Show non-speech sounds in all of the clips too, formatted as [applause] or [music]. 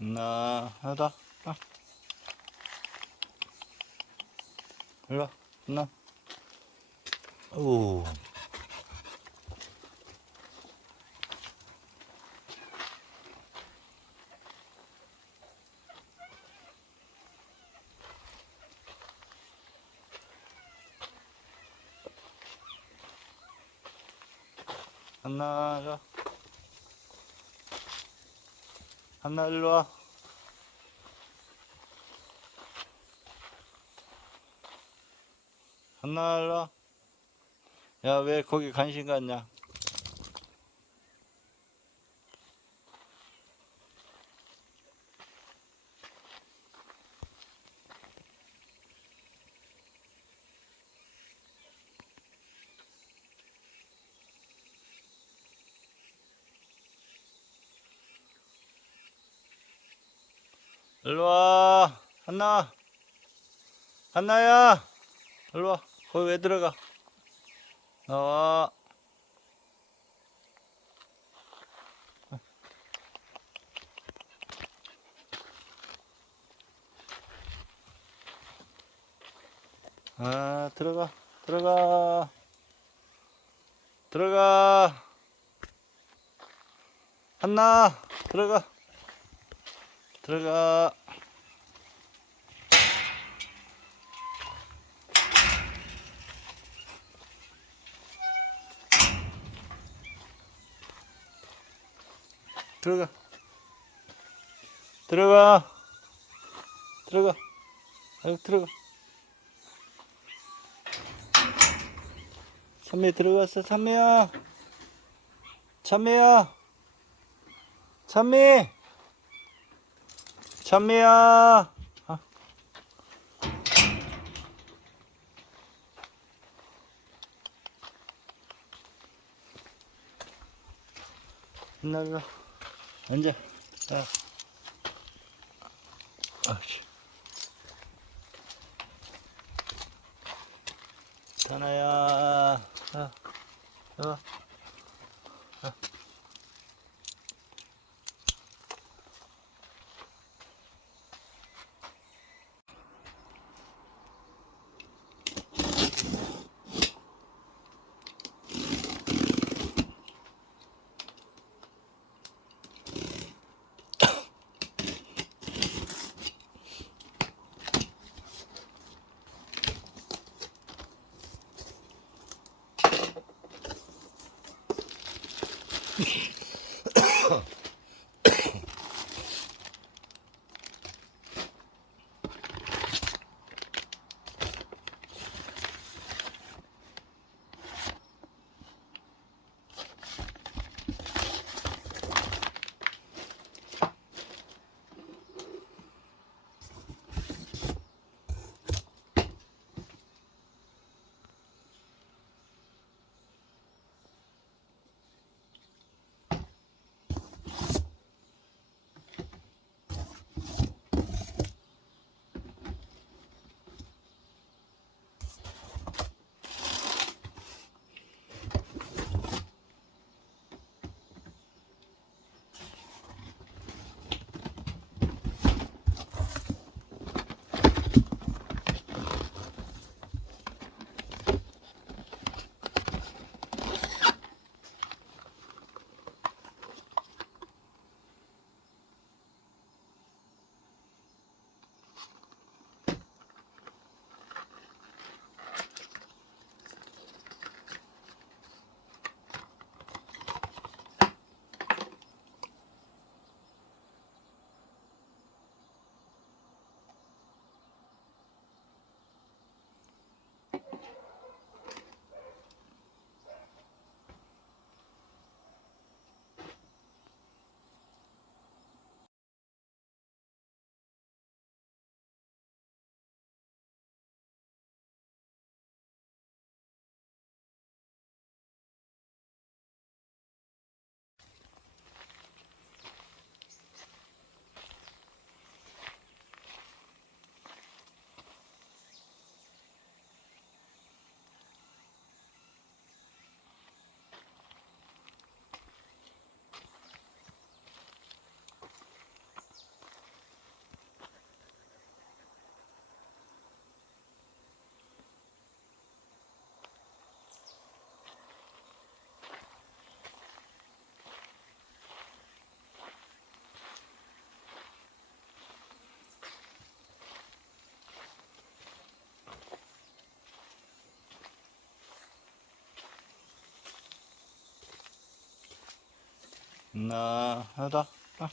하나, 하나, 하나. 일로 와, 하나. 오. 와. 하나, 일로 와. 일로 와. 야, 왜 거기 관심 갖냐? 일로 와. 하나. 하나야. 거기 왜 들어가? 나와. 아, 들어가. 들어가. 들어가. 한나, 들어가. 들어가. 들어가. 들어가. 들어가. 아이고, 들어가. 참미 들어갔어, 참미야. 참미야. 참미. 참미야. 아. 날라. 앉아. 아. 아씨. 타나야. 아. 어. 나, 하나, 하나.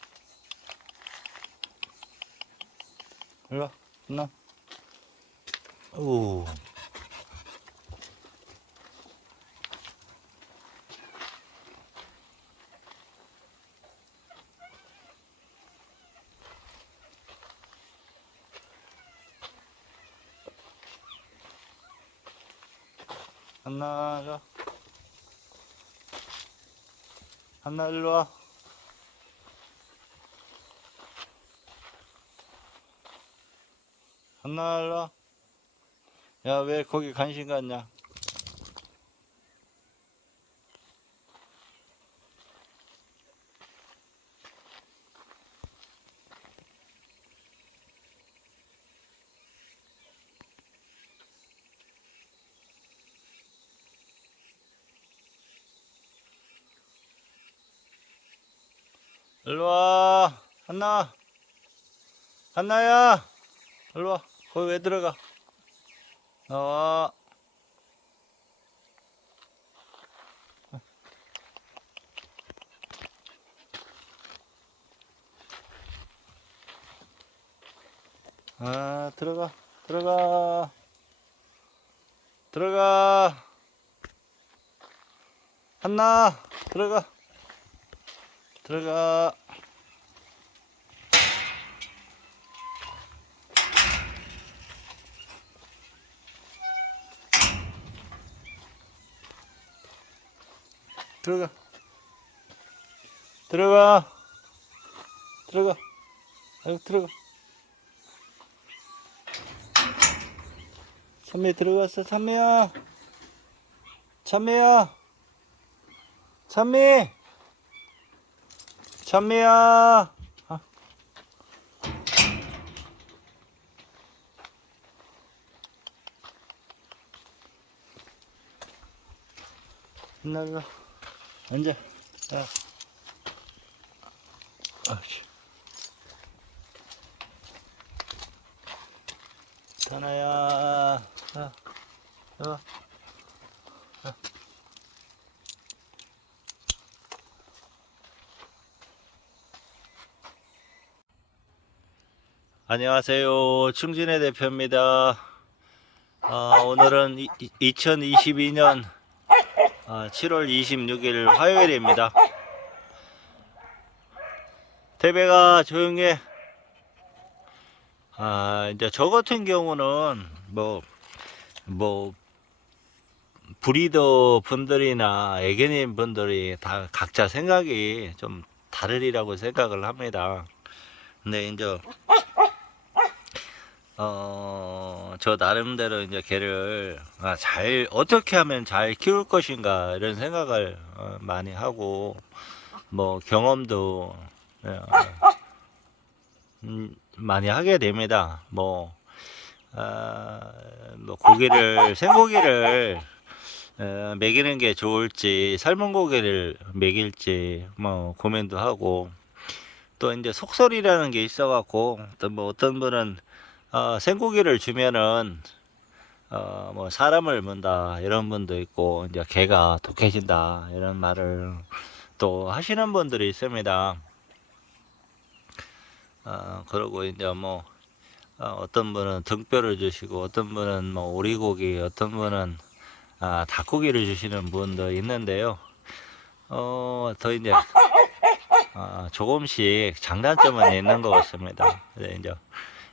일로 와, 하나. 오. 자. 하나, 일로 와. 와. 야, 왜 거기 관심 갖냐? 일로 와. 한나. 한나야. 일로 와. 거기 왜 들어가? 나와. 아, 들어가. 들어가. 들어가. 한나. 들어가. 들어가. 들어가. 들어가. 들어가. 아유, 들어가. 참미 들어갔어, 참미야. 참미야. 참미. 참미야. 아. 나가. 앉아. 야. 아씨. 타나야. 자, 자. 안녕하세요. 충진의 대표입니다. 아, 오늘은 2022년 7월 26일 화요일입니다. 대배가 조용해. 아, 이제 저 같은 경우는 뭐, 뭐, 브리더 분들이나 애견인 분들이 다 각자 생각이 좀 다르리라고 생각을 합니다. 근데 이제, 어, 저 나름대로 이제 개를 아, 잘, 어떻게 하면 잘 키울 것인가 이런 생각을 어, 많이 하고, 뭐, 경험도, 어, 음, 많이 하게 됩니다. 뭐, 아, 뭐 고기를 생고기를 어, 먹이는 게 좋을지 삶은 고기를 먹일지 뭐 고민도 하고 또 이제 속설이라는 게 있어갖고 어떤 뭐 어떤 분은 어, 생고기를 주면은 어, 뭐 사람을 문다 이런 분도 있고 이제 개가 독해진다 이런 말을 또 하시는 분들이 있습니다. 어, 그러고 이제 뭐 어, 떤 분은 등뼈를 주시고 어떤 분은 뭐 오리고기 어떤 분은 아, 닭고기를 주시는 분도 있는데요. 어, 더 이제 아, 조금씩 장단점은 있는 것 같습니다. 네, 이제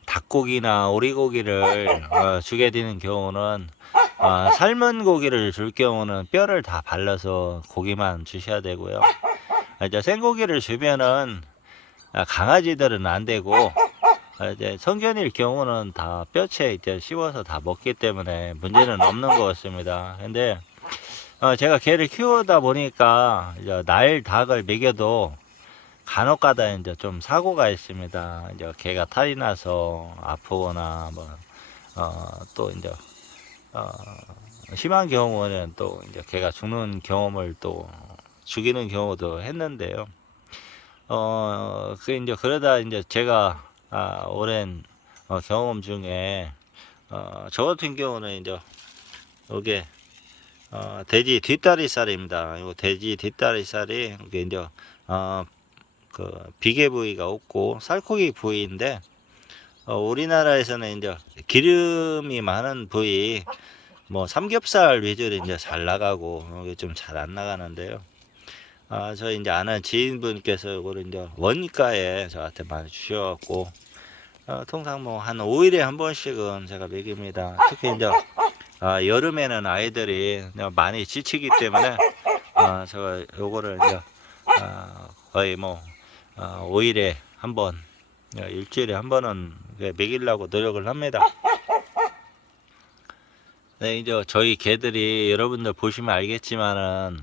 닭고기나 오리고기를 어, 주게 되는 경우는 아, 삶은 고기를 줄 경우는 뼈를 다 발라서 고기만 주셔야 되고요. 아, 이제 생고기를 주면은 아, 강아지들은 안 되고 아, 이제 성견일 경우는 다 뼈채 이제 씹어서 다 먹기 때문에 문제는 없는 것 같습니다. 근데 어, 제가 개를 키우다 보니까 날 닭을 먹여도 간혹가다 이제 좀 사고가 있습니다. 이제 개가 탈이 나서 아프거나 뭐또 이제 어, 심한 경우는 또 이제 개가 죽는 경험을 또 죽이는 경우도 했는데요. 어, 그 이제 그러다 이제 제가 아, 오랜 어, 경험 중에 어, 저 같은 경우는 이제 요게 어, 돼지 뒷다리살입니다. 이거 돼지 뒷다리살이 이게 이제 어, 그 비계 부위가 없고 살코기 부위인데 어, 우리나라에서는 이제 기름이 많은 부위 뭐 삼겹살 위주로 이제 잘 나가고 이게 좀 잘 안 나가는데요. 아, 저 이제 아는 지인분께서 이거를 이제 원가에 저한테 많이 주셔갖고 어, 통상 뭐 한 5일에 한 번씩은 제가 먹입니다. 특히 이제 아, 여름에는 아이들이 많이 지치기 때문에 아, 제가 요거를 이제 아, 거의 뭐 아, 5일에 한 번, 예, 일주일에 한 번은 먹이려고 노력을 합니다. 네, 이제 저희 개들이 여러분들 보시면 알겠지만은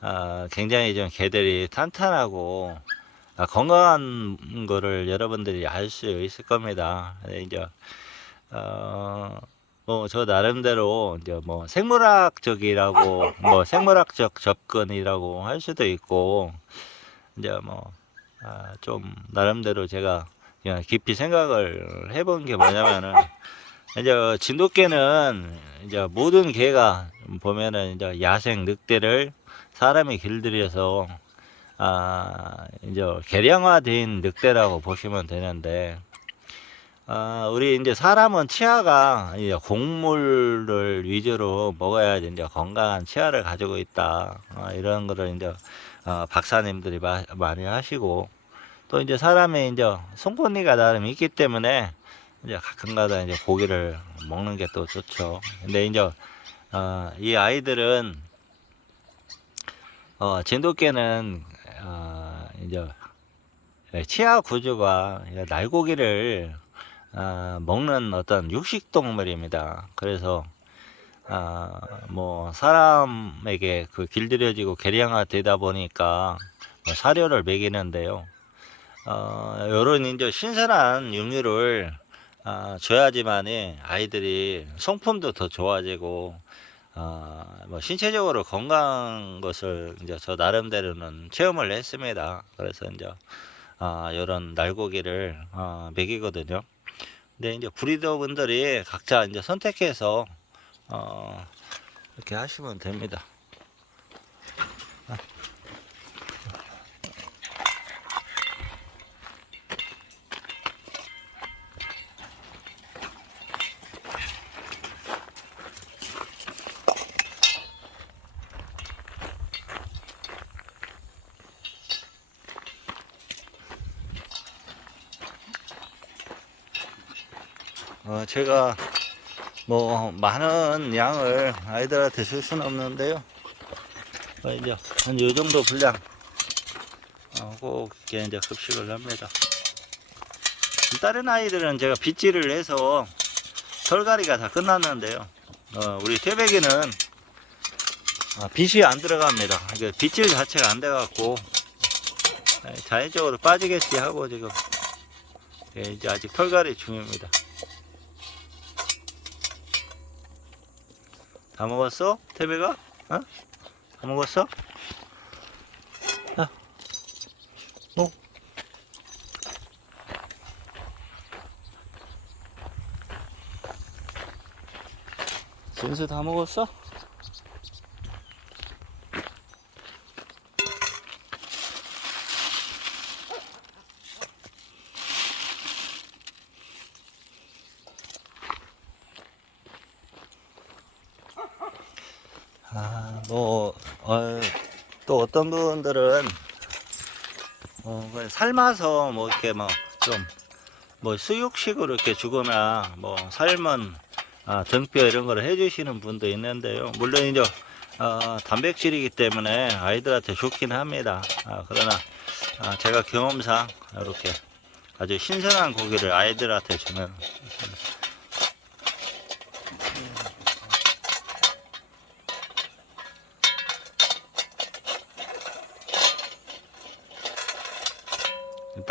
아, 굉장히 좀 개들이 탄탄하고 아, 건강한 거를 여러분들이 알 수 있을 겁니다. 네, 이제 어, 뭐저 나름대로 이제 뭐 생물학적이라고 뭐 생물학적 접근이라고 할 수도 있고 이제 뭐 아, 좀 나름대로 제가 깊이 생각을 해본 게 뭐냐면은 [laughs] 이제 진돗개는 이제 모든 개가 보면은 이제 야생 늑대를 사람이 길들여서 아 이제 개량화된 늑대라고 보시면 되는데 아 우리 이제 사람은 치아가 이제 곡물을 위주로 먹어야지 이제 건강한 치아를 가지고 있다. 아, 이런 거를 이제 어, 박사님들이 마- 많이 하시고 또 이제 사람의 이제 송곳니가 나름 있기 때문에 이제 가끔가다 이제 고기를 먹는 게 또 좋죠. 근데 이제 어, 이 아이들은 어, 진돗개는 어, 이제 치아 구조가 날고기를 어, 먹는 어떤 육식 동물입니다. 그래서 아, 뭐 사람에게 그 길들여지고 개량화 되다 보니까 뭐 사료를 먹이는데요. 어, 요런 이제 신선한 육류를 아, 줘야지만이 아이들이 성품도 더 좋아지고 어, 뭐 신체적으로 건강한 것을 이제 저 나름대로는 체험을 했습니다. 그래서 이제 아, 이런 날고기를 어, 먹이거든요. 근데 이제 브리더 분들이 각자 이제 선택해서 어, 이렇게 하시면 됩니다. 어, 제가 뭐 많은 양을 아이들한테 줄 수는 없는데요. 어, 이제 한 요 정도 분량 어, 꼭 이렇게 이제 급식을 합니다. 다른 아이들은 제가 빗질을 해서 털갈이가 다 끝났는데요. 어, 우리 태백이는 아, 빗이 안 들어갑니다. 빗질 자체가 안 돼갖고 예, 자연적으로 빠지겠지 하고 지금 예, 이제 아직 털갈이 중입니다. 다 먹었어? 태배가? 어? 다 먹었어? 야. 어? 진수 다 먹었어? 아, 뭐, 어, 또 어떤 분들은, 어, 삶아서 뭐 이렇게 뭐 좀, 뭐 수육식으로 이렇게 주거나, 뭐 삶은 아, 등뼈 이런 거를 해주시는 분도 있는데요. 물론 이제, 어, 단백질이기 때문에 아이들한테 좋긴 합니다. 아, 그러나, 아, 제가 경험상 이렇게 아주 신선한 고기를 아이들한테 주면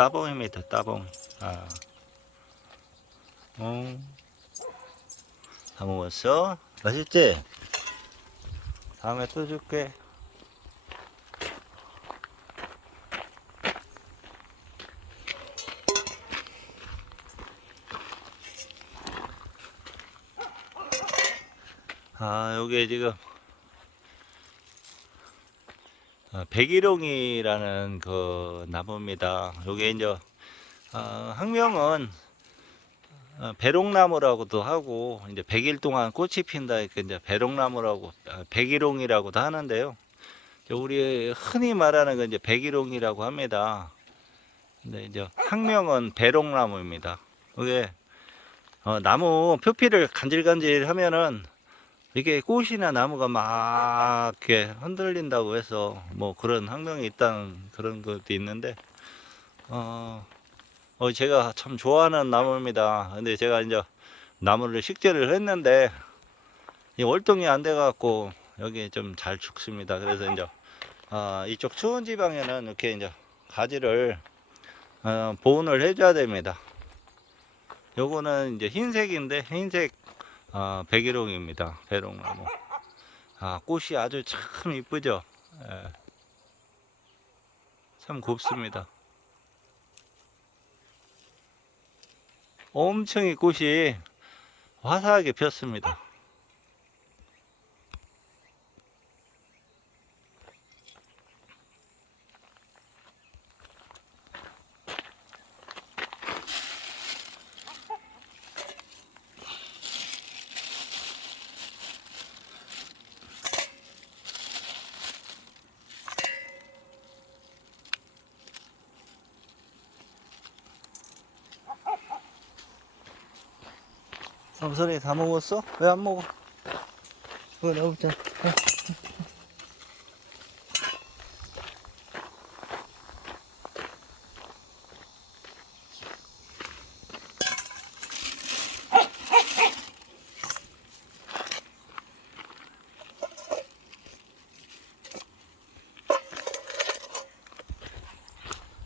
따봉입니다, 따봉. 아. 어. 다 먹었어? 맛있지? 다음에 또 줄게. 아, 요게 지금 어, 백일홍이라는 그 나무입니다. 요게 이제 어, 학명은 어, 배롱나무라고도 하고 이제 100일 동안 꽃이 핀다 이렇게 이제 배롱나무라고 아, 백일홍이라고도 하는데요. 우리 흔히 말하는 건 이제 백일홍이라고 합니다. 근데 이제 학명은 배롱나무입니다. 이게 어, 나무 표피를 간질간질 하면은 이게 꽃이나 나무가 막 이렇게 흔들린다고 해서 뭐 그런 학명이 있다는 그런 것도 있는데 어, 어 제가 참 좋아하는 나무입니다. 근데 제가 이제 나무를 식재를 했는데 이 월동이 안 돼 갖고 여기 좀 잘 죽습니다. 그래서 이제 어, 이쪽 추운 지방에는 이렇게 이제 가지를 어, 보온을 해줘야 됩니다. 요거는 이제 흰색인데 흰색 어, 백일홍입니다. 배롱나무. 아 꽃이 아주 참 이쁘죠. 예. 참 곱습니다. 엄청 이 꽃이 화사하게 폈습니다. 삼선이 다 먹었어? 왜 안 먹어? 그거 넣어보자.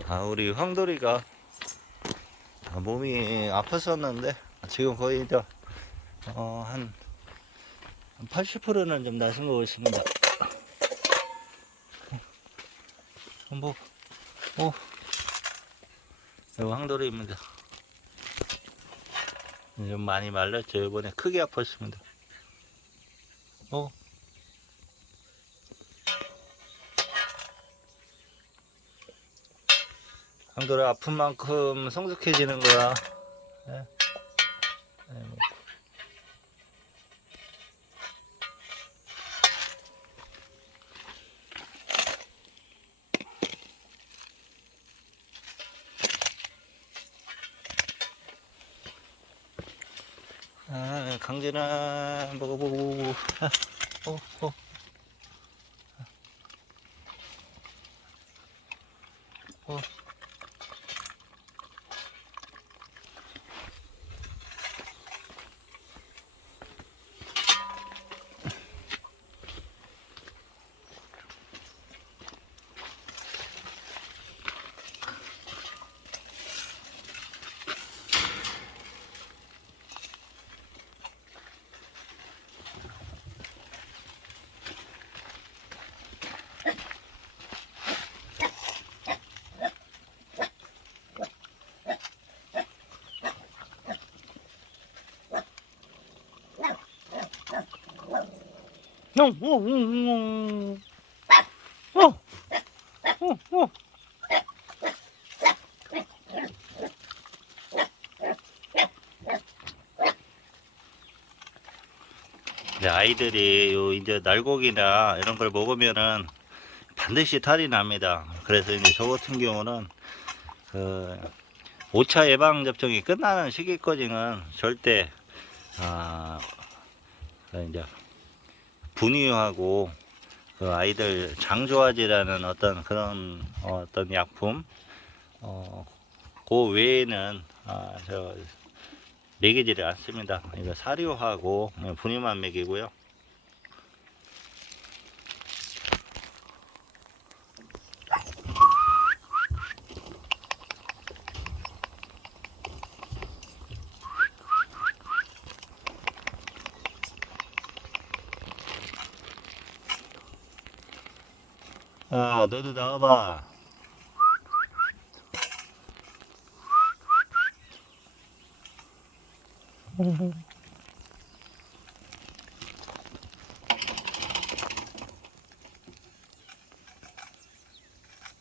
아, 우리 황돌이가 아, 몸이 아팠었는데 지금 거의 이제 어, 한 80%는 좀 나신 것 같습니다. 뭐, 어, 이거 황돌이입니다. 좀 많이 말랐죠. 이번에 크게 아팠습니다. 어, 황돌이 아픈 만큼 성숙해지는 거야. 예. 예, 뭐. 아, 강진아, 먹어보고, 아, 어, 어. 어. 어, 어, 어, 어. 어, 어, 어. 이제 아이들이 요 이제 날고기나 이런 걸 먹으면은 반드시 탈이 납니다. 그래서 이제 저 같은 경우는 그 5차 예방 접종이 끝나는 시기까지는 절대 아그 이제 분유하고 그 아이들 장조화제라는 어떤 그런 어, 어떤 약품 어, 그 외에는 아, 저 먹이지를 않습니다. 이거 사료하고 분유만 먹이고요. 아, 너도 나와봐.